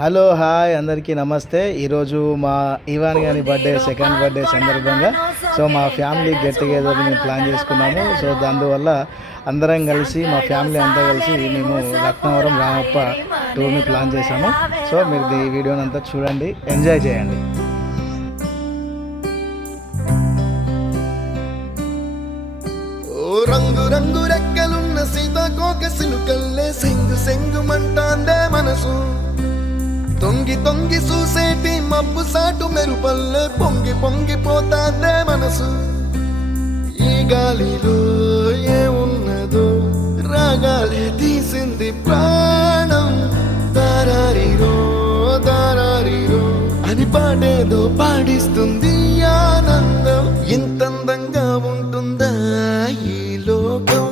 Hello hi అందరికీ నమస్తే. ఈరోజు మా ఇవాన్ గారి బర్త్డే, సెకండ్ బర్త్డే సందర్భంగా మా ఫ్యామిలీ గెట్ టుగెదర్ మేము ప్లాన్ చేసుకున్నాము. అందువల్ల అందరం కలిసి, మా ఫ్యామిలీ అంతా కలిసి మేము లక్నవరం రామప్ప టూర్ని ప్లాన్ చేశాము. మీరు ఈ వీడియోని అంతా చూడండి, ఎంజాయ్ చేయండి. రంగు రంగు రెక్కలున్న సీతాకోక సిలుకల్లే సెంగు సెంగు మంటాందే మనసు. తొంగి తొంగి చూసేటి మబ్బు సాటు మెరుపల్లే పొంగి పొంగిపోతాందే మనసు. ఈ గాలిలో ఏమున్నదో రాగాలే తీసింది ప్రాణం. దారారిరో దారారిరో అని పాడేదో పాడిస్తుంది ఆనందం. ఇంతందంగా ఉంటుందా ఈ లోకం?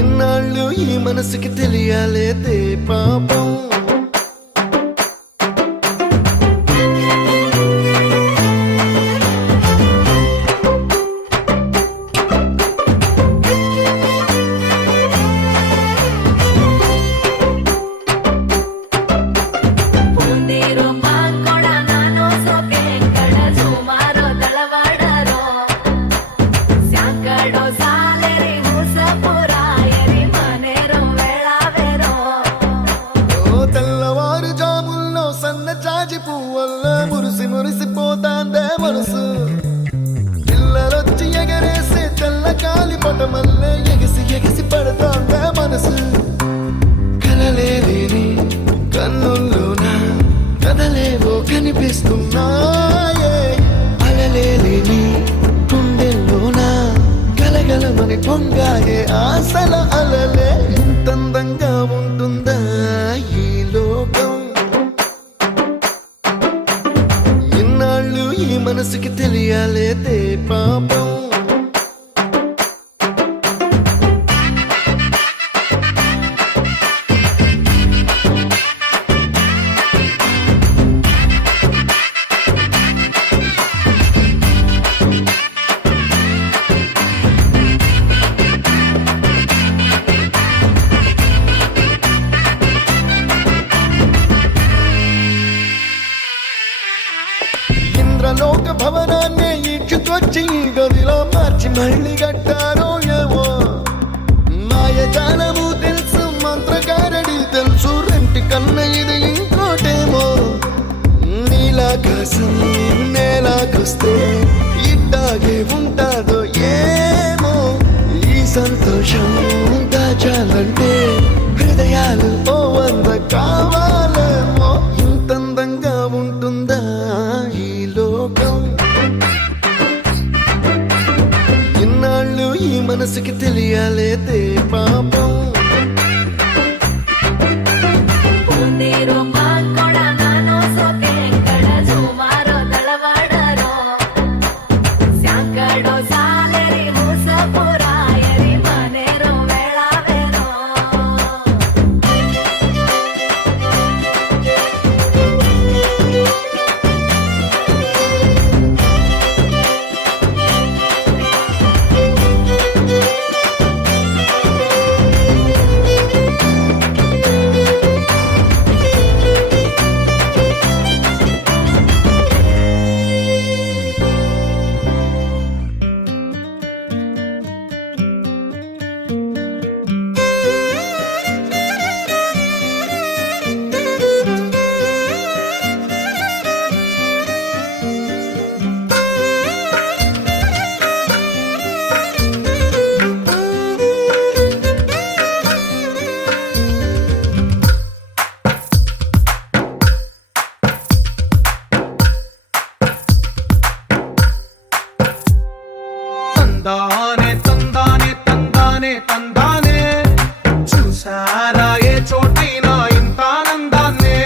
ఇన్నాళ్ళు ఈ మనసుకి తెలియాలేదే పాపం. మురిసి మురిసిపోతాందే మనసు. పిల్లలొచ్చి ఎగరేసే తెల్ల కాలి పటమల్లే ఎగిసి ఎగిసి పడతాందే మనసు. కలలేని కన్నుల్లోన కదలేవో కనిపిస్తున్నాయే. అలలేని గుండెల్లోన గలగలమని పొంగాయే ఆశల అలలే. ఇంతందంగా ఉంటుందా ఈ లోకం? ఈ మనసుకి తెలియాలేదే పాపం. లోక భవనాన్ని ఈడ్చుకొచ్చి గదిలో మార్చి మళ్ళీ కట్టారో ఏమో. మాయజాలము తెలుసు, మంత్రకారడి తెలుసు, రెంటి కన్న ఇది ఇంకోటేమో. నీలాకాశం నేలాకొస్తే ఇట్టాగే ఉంటాదో ఏమో. ఈ సంతోషం దాచాలంటే హృదయాలు ఓ వంద కావాలేమో. ఇంతందంగా ఉంటుందా ఈ లోకం? ఇన్నాళ్ళు ఈ మనసుకి తెలియాలేదే పాపం. తందానే తందానే తందానే తందానే, చూసారా ఏ చోటైనా ఇంత ఆనందాన్నే.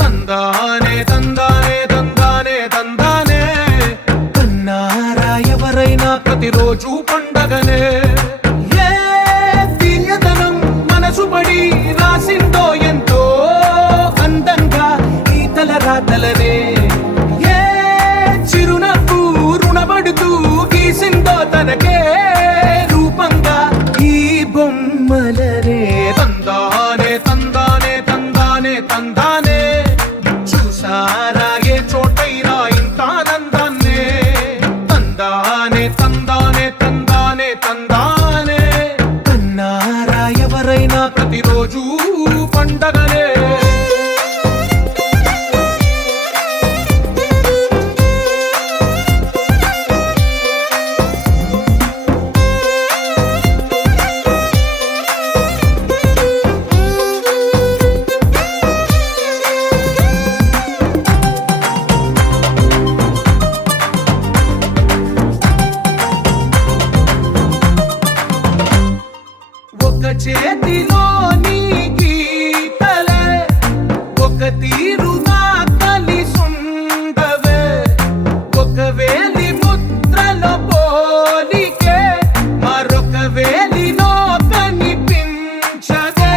తందానే తందానే తందానే తందానే, కన్నారా ఎవరైనా ప్రతిరోజు పండగనే. ఏ దివ్యతనం మనసు పడి రాసిందో ఎంతో అందంగా ఈ తలరాతలనే. ఏ చిరునవ్వు రుణపడుతూ గీసిందో తనకే రూపంగా ఈ బొమ్మలనే. తందానే తందానే ప్రతిరోజు పండగనే. ఒక చేతిలో నీ గీతలే ఒక తీరుగా కలిసుండవే, ఒక వేలి ముద్రలో పోలికే మరొక వేలిలో కనిపించదే.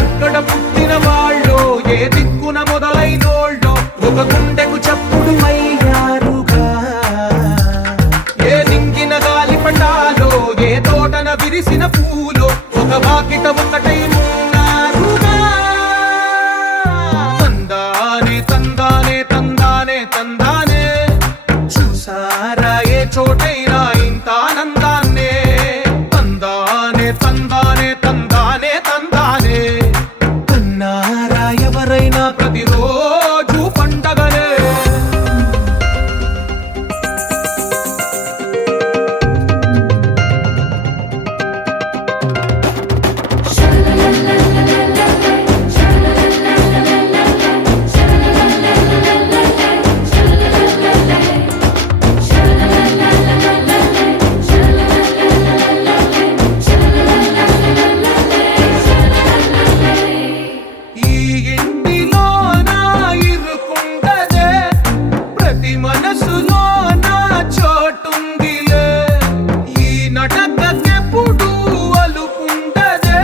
ఎక్కడ పుట్టిన వాళ్ళో ఏ దిక్కున మొదలైనోళ్ళో ఒక గుండెకు చప్పుడు అయ్యారుగా. ఏ నింగిన గాలి పండాలో ఏ తోటన విరిసిన పూలో ఒక వాకిట ఒకటై ఉన్నారుగా. తందానే తందానే తందానే తందానే, చూసారా ఏ చోటైనా ఇంత ఆనందాన్నే. తందానే తందానే తందానే తందానే, కన్నారా ఎవరైనా ప్రతిరోజు పండగనే. ఈ ఇంటిలో నా ఇరుకుండదే, ప్రతి మనసులో నా చోటుందిలే. ఈ నటకెప్పుడు అలుపుండదే,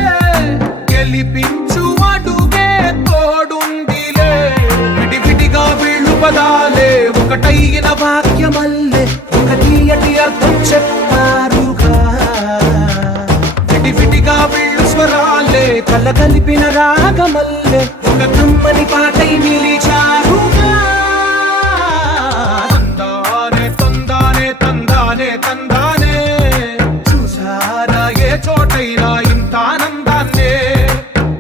గెలిపించు అడుగే తోడుందిలే. విడివిడిగా వీళ్ళు పదాలే ఒకటైన వాక్యమల్లే ఒక తీయటి అర్థం చెప్పారుగా. విడివిడిగా వీళ్ళు స్వరాలే కల కలిపిన రాగమల్లే ఒక కమ్మని పాటై నిలిచారుగా. తందానే తందానే తందానే తందానే, చూసారా ఏ చోటైనా ఇంత ఆనందాన్నే.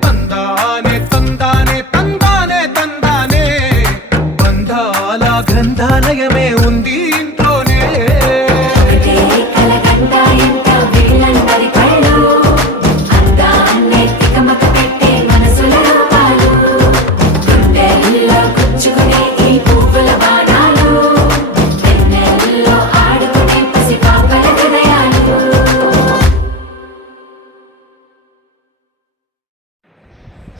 తందానే తందానే తందానే తందానే, బంధాల గ్రంథాలయమే ఉంది ఇంట్లోనే.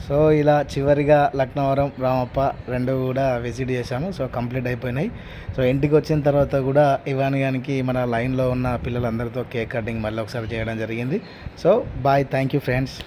సో ఇలా చివరిగా లక్నవరం రామప్ప రెండు కూడా విజిట్ చేశాము. సో కంప్లీట్ అయిపోయినాయి. సో ఇంటికి వచ్చిన తర్వాత కూడా ఇవాన్ గానికి మన లైన్లో ఉన్న పిల్లలందరితో కేక్ కటింగ్ మళ్ళీ ఒకసారి చేయడం జరిగింది. So bye, thank you friends.